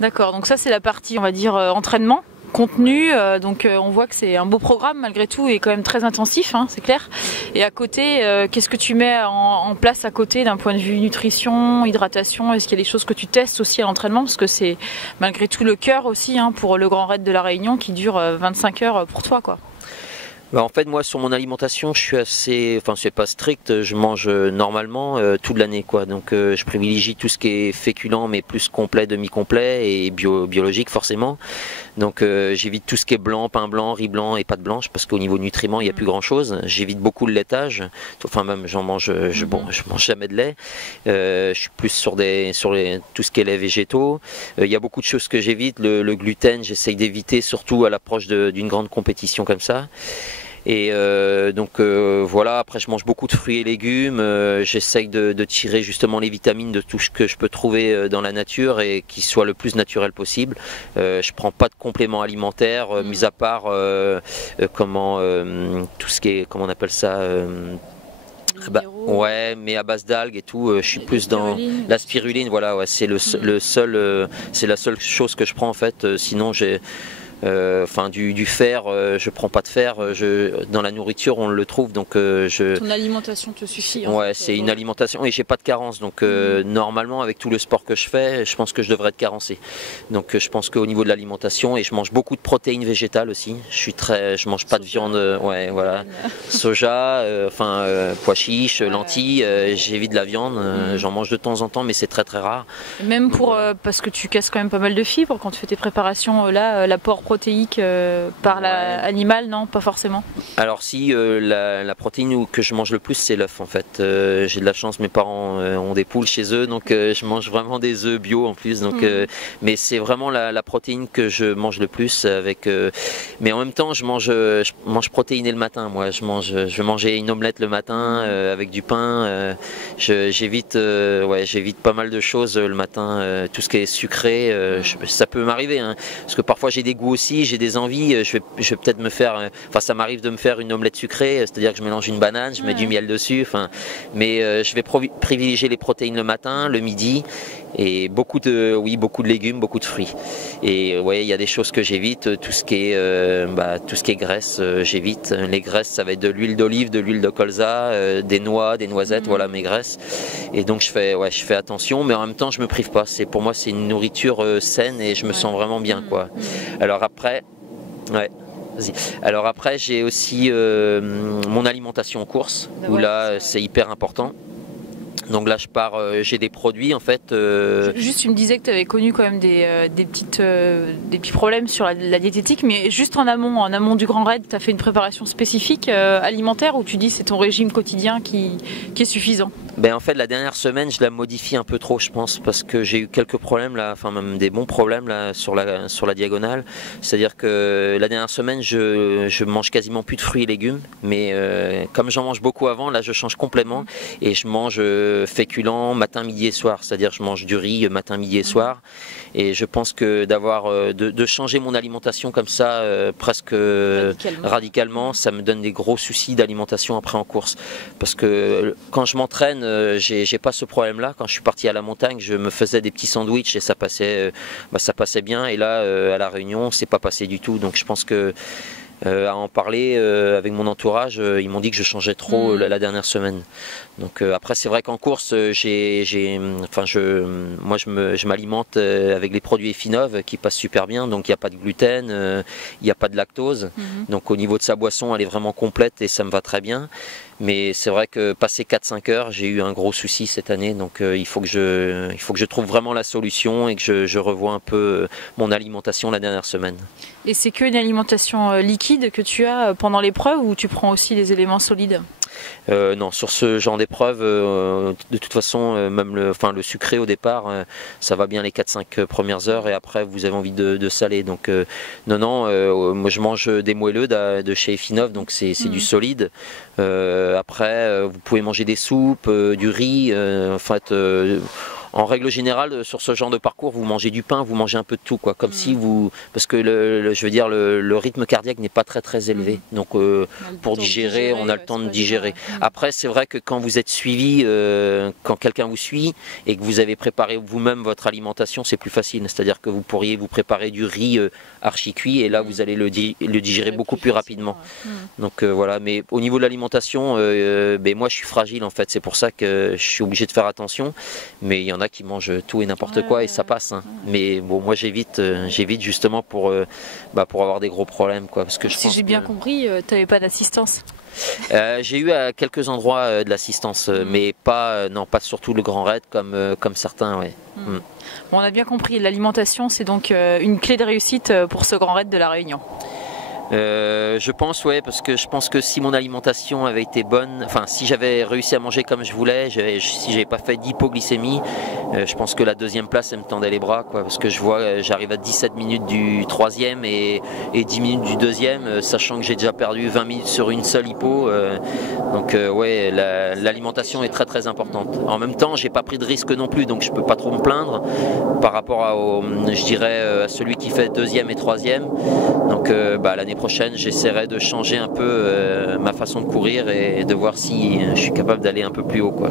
D'accord, donc ça c'est la partie, on va dire, entraînement, contenu, donc on voit que c'est un beau programme malgré tout et quand même très intensif, hein, c'est clair. Et à côté, qu'est-ce que tu mets en place à côté d'un point de vue nutrition, hydratation? Est-ce qu'il y a des choses que tu testes aussi à l'entraînement? Parce que c'est malgré tout le cœur aussi, hein, pour le Grand Raid de la Réunion qui dure 25 heures pour toi, quoi. Bah en fait, moi, sur mon alimentation, je suis assez, enfin, c'est pas strict. Je mange normalement toute l'année, quoi. Donc, je privilégie tout ce qui est féculent, mais plus complet, demi-complet et biologique, forcément. Donc, j'évite tout ce qui est blanc, pain blanc, riz blanc et pâte blanche, parce qu'au niveau nutriments, il n'y a plus grand-chose. J'évite beaucoup le laitage. Enfin, même, j'en mange. Bon, je mange jamais de lait. Je suis plus sur tout ce qui est lait végétaux. Il y a beaucoup de choses que j'évite. Le gluten, j'essaye d'éviter, surtout à l'approche d'une grande compétition comme ça. Et donc voilà, après je mange beaucoup de fruits et légumes, j'essaye de tirer justement les vitamines de tout ce que je peux trouver dans la nature et qui soit le plus naturel possible. Je prends pas de compléments alimentaires, mis à part tout ce qui est, comment on appelle ça, ouais, mais à base d'algues et tout, je suis plus dans la spiruline, voilà, ouais, c'est c'est la seule chose que je prends en fait, sinon j'ai enfin du fer, je prends pas de fer, dans la nourriture on le trouve, donc ton alimentation te suffit. Ouais, c'est une alimentation et j'ai pas de carence, donc normalement avec tout le sport que je fais, je pense que je devrais être carencé. Donc je pense qu'au niveau de l'alimentation, et je mange beaucoup de protéines végétales aussi. Je mange pas de viande, ouais, voilà, soja, pois chiches, lentilles. J'évite la viande, j'en mange de temps en temps, mais c'est très très rare. Même parce que tu casses quand même pas mal de fibres quand tu fais tes préparations, là, l'apport protéique par l'animal, non, pas forcément. Alors si, la protéine que je mange le plus, c'est l'œuf en fait. J'ai de la chance, mes parents ont des poules chez eux, donc je mange vraiment des œufs bio en plus. Donc, mais c'est vraiment la protéine que je mange le plus. Mais en même temps, je mange protéiné le matin. Moi, je vais manger une omelette le matin avec du pain. J'évite pas mal de choses le matin. Tout ce qui est sucré, ça peut m'arriver, hein, parce que parfois j'ai des goûts aussi, j'ai des envies. Je vais peut-être me faire, ça m'arrive de me faire une omelette sucrée, c'est-à-dire que je mélange une banane, je mets du miel dessus, mais je vais privilégier les protéines le matin, le midi, et beaucoup de légumes, beaucoup de fruits. Et ouais, il y a des choses que j'évite, tout ce qui est graisse, j'évite. Les graisses, ça va être de l'huile d'olive, de l'huile de colza, des noix, des noisettes, voilà mes graisses. Et donc je fais attention, mais en même temps je me prive pas. Pour moi c'est une nourriture saine et je me sens vraiment bien, quoi. Alors après, j'ai aussi mon alimentation en course, où là c'est hyper important. Donc là j'ai des produits en fait. Juste, tu me disais que tu avais connu quand même des petits problèmes sur la diététique, mais juste en amont du Grand Raid, tu as fait une préparation spécifique alimentaire, où tu dis c'est ton régime quotidien qui est suffisant? Ben en fait la dernière semaine je la modifie un peu trop, je pense, parce que j'ai eu quelques problèmes là, enfin même des bons problèmes là sur la diagonale. C'est-à-dire que la dernière semaine je mange quasiment plus de fruits et légumes, mais comme j'en mange beaucoup avant, là je change complètement et je mange féculents matin, midi et soir. C'est-à-dire je mange du riz matin, midi et soir. Et je pense que de changer mon alimentation comme ça presque radicalement, ça me donne des gros soucis d'alimentation après en course. Parce que quand je m'entraîne, j'ai pas ce problème-là. Quand je suis parti à la montagne, je me faisais des petits sandwichs et ça passait bien. Et là, à la Réunion, c'est pas passé du tout. Donc je pense que à en parler avec mon entourage, ils m'ont dit que je changeais trop la dernière semaine. Donc après c'est vrai qu'en course moi je m'alimente avec les produits Effinov qui passent super bien, donc il n'y a pas de gluten, il n'y a pas de lactose, donc au niveau de sa boisson elle est vraiment complète et ça me va très bien. Mais c'est vrai que passé 4-5 heures, j'ai eu un gros souci cette année, donc il faut que je trouve vraiment la solution et que je revoie un peu mon alimentation la dernière semaine. Et c'est que une alimentation liquide que tu as pendant l'épreuve, ou tu prends aussi des éléments solides? Non, sur ce genre d'épreuve, de toute façon, même le sucré au départ, ça va bien les 4-5 premières heures et après vous avez envie de saler. Donc moi je mange des moelleux de chez Effinov, donc c'est du solide. Après, vous pouvez manger des soupes, du riz, En règle générale, sur ce genre de parcours, vous mangez du pain, vous mangez un peu de tout, quoi. Comme si vous, parce que je veux dire, le rythme cardiaque n'est pas très élevé. Donc pour digérer, on a le temps de digérer. Après, c'est vrai que quand vous êtes suivi, quand quelqu'un vous suit et que vous avez préparé vous-même votre alimentation, c'est plus facile. C'est-à-dire que vous pourriez vous préparer du riz archi cuit et là vous allez le digérer beaucoup plus rapidement. Donc voilà. Mais au niveau de l'alimentation, moi je suis fragile en fait. C'est pour ça que je suis obligé de faire attention. Mais il y en a qui mangent tout et n'importe quoi et ça passe. Hein. Mais bon, moi j'évite justement pour avoir des gros problèmes, quoi. Parce que si j'ai bien compris, tu n'avais pas d'assistance. J'ai eu à quelques endroits de l'assistance, mais pas surtout le Grand Raid comme certains. Ouais. Bon, on a bien compris, l'alimentation c'est donc une clé de réussite pour ce Grand Raid de la Réunion. Je pense, ouais, parce que je pense que si mon alimentation avait été bonne, enfin si j'avais réussi à manger comme je voulais, si j'avais pas fait d'hypoglycémie, je pense que la deuxième place elle me tendait les bras, quoi, parce que je vois, j'arrive à 17 minutes du troisième et 10 minutes du deuxième, sachant que j'ai déjà perdu 20 minutes sur une seule hypo, donc ouais, l'alimentation est très importante. En même temps, j'ai pas pris de risque non plus, donc je peux pas trop me plaindre par rapport à celui qui fait deuxième et troisième. Donc l'année prochaine, j'essaierai de changer un peu ma façon de courir et de voir si je suis capable d'aller un peu plus haut, quoi.